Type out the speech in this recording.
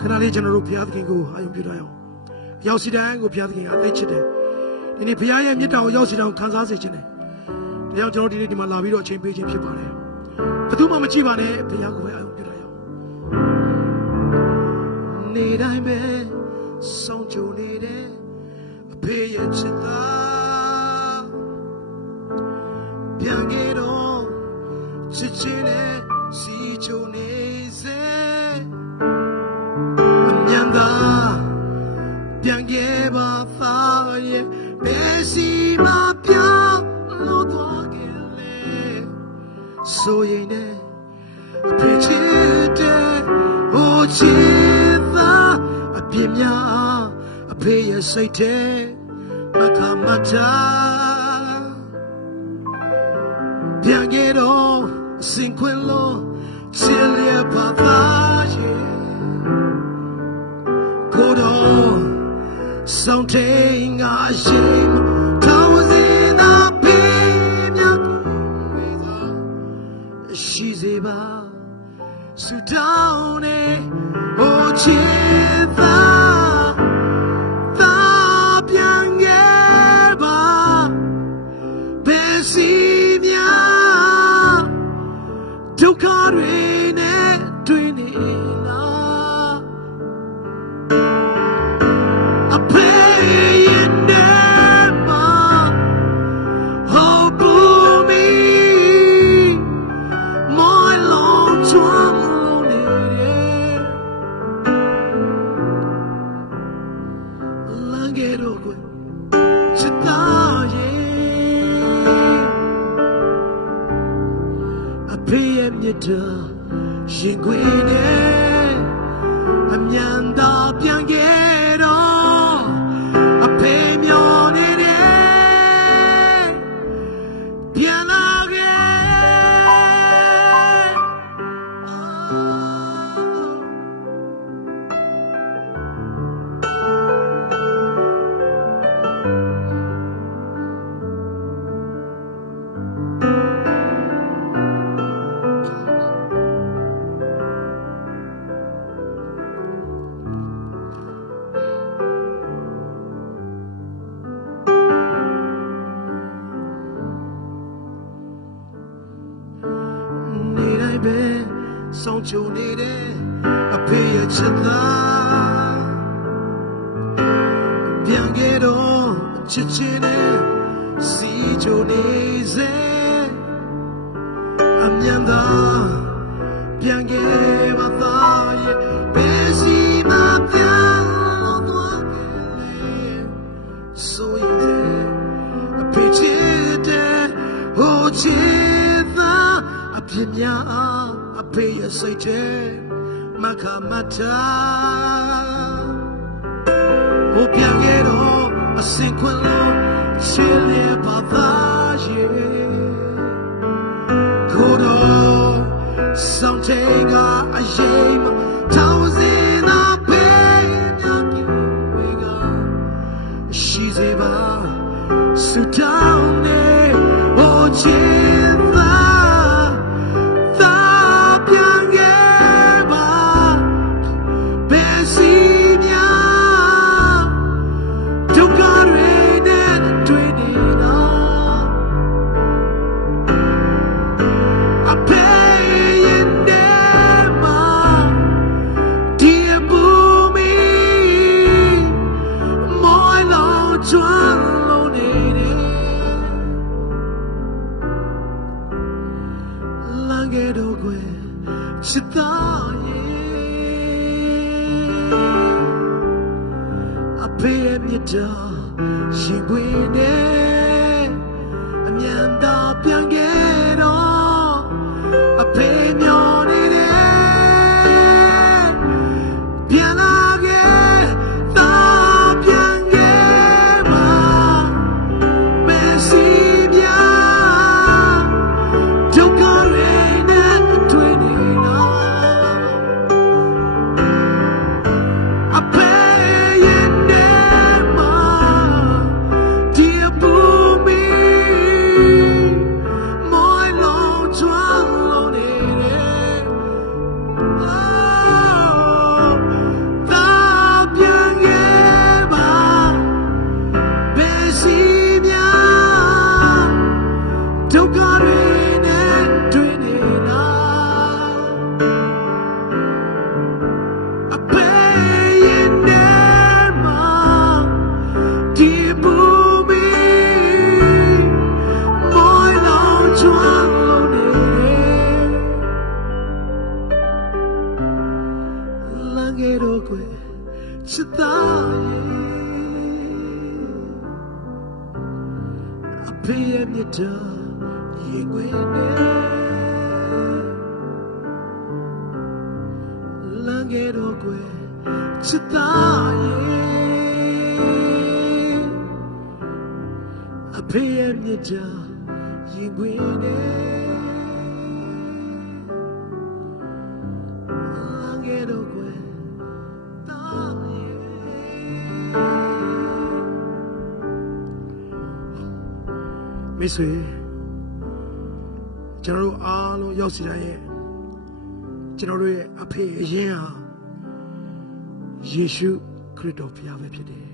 ခဏလေးကျွန်တော်တို့ဘုရားသခင်ကိုအာရုံပြုရအောင်ရောက်စီတိုင်းကိုဘုရားသခင်ကသိချစ်တယ်ဒီနေ့ဘုရားရဲ့မြတ်တာကိုရောက်စီတိုင်းခံစားစေခြင်းတယ်ဒါကြောင့်ကျွန်တော်ဒီနေ့ဒီမှာလာပြီးတော့အချိန်ပေးခြင်းဖြစ်ပါတယ်ဘယ်သူမှမကြည့်ပါနဲ့ဘုရားကိုပဲအာရုံပြုရအောင်နေတိုင်းပဲဆုံးကြုံနေတယ်အဖေရဲ့ချစ်တာပြန်ခဲ့တော့ချစ်ချင်းနဲ့စီချုံနေစေအမြန်သာပြန်ခဲ့ပါသားရဲ့ဘယ်စီမှပြောင်းလို့တော့ခဲ့လေဆိုရင်နဲ့အဖေချစ်တဲ့ဟိုချစ်သာအပြင်းများအဖေရဲ့စိတ်ထဲမခမတာပြန်ခဲ့တော့အစင်ခွင်လို့ချစ်လျက်ပါသားရဲ့ကိုတော့ဆောင်ထိန်ငါရှိထောင်စင်သာပြင်းများရှိစေပါဆူတောင်းနေဟိုချစ်သာပြန်ခဲ့ပါဘယ်စီများဒုက္ခတွေနဲ့တွေ့နေလားအဖေရဲ့နေမှာဟောပူမီမောင်လုံးချွမ်းနေတယ်လမ်းကြတော့ကိုချစ်သားရဲ့အဖေရဲ့မြတ်တာရင်ခွေနဲ့အမြန်သာပြန်ခဲ့တော့အဖေမျောနေတယ်ပြန်လာခဲ့ဆောင်ချုံနေတယ်အဖေရဲ့ချစ်သားပြန်ခဲ့တော့ချစ်ချင်းနဲ့စီချုံနေစေအမြန်သာပြန်ခဲ့ပါသားရဲ့ဘယ်စီမှပြန်လို့သွားခဲ့လေဆိုရင်အဖေချစ်တဲ့ဟိုချစ်သားအပြင်းများအဖေရဲ့စိတ်ထဲမခမတာဟိုပြန်ခဲ့တော့အစင်ခွင်လို့ချစ်လျက်ပါသားရဲ့ကိုတော့ဆောင်ထိန်ကအရေးမထောင်စင်သာပေးများကြည့်ဝေကရှိစေပါဆူတောင်းနေဟိုချစ်ချစ်သားရဲ့အဖေရဲ့မြတ်တာရင်ခွေနဲ့အမြန်သာပြန်ခဲ့တော့အဖေမျောနေတယ်ပြန်လာခဲ့သာပြန်ခဲ့ပါမက်ဆီပြဒုက္ခတွေနဲ့တွေ့နေPut ta ye gwe ne lange do gwe chita ye ape ye ta ye gwe ne lange do gwe ta ye Misweကျွန်တော်တို့အားလုံးရောက်စီတိုင်းရဲ့ကျွန်တော်တို့ရဲ့အဖေအရင်ဟာယေရှုခရစ်တော်ဘုရားပဲဖြစ်တယ်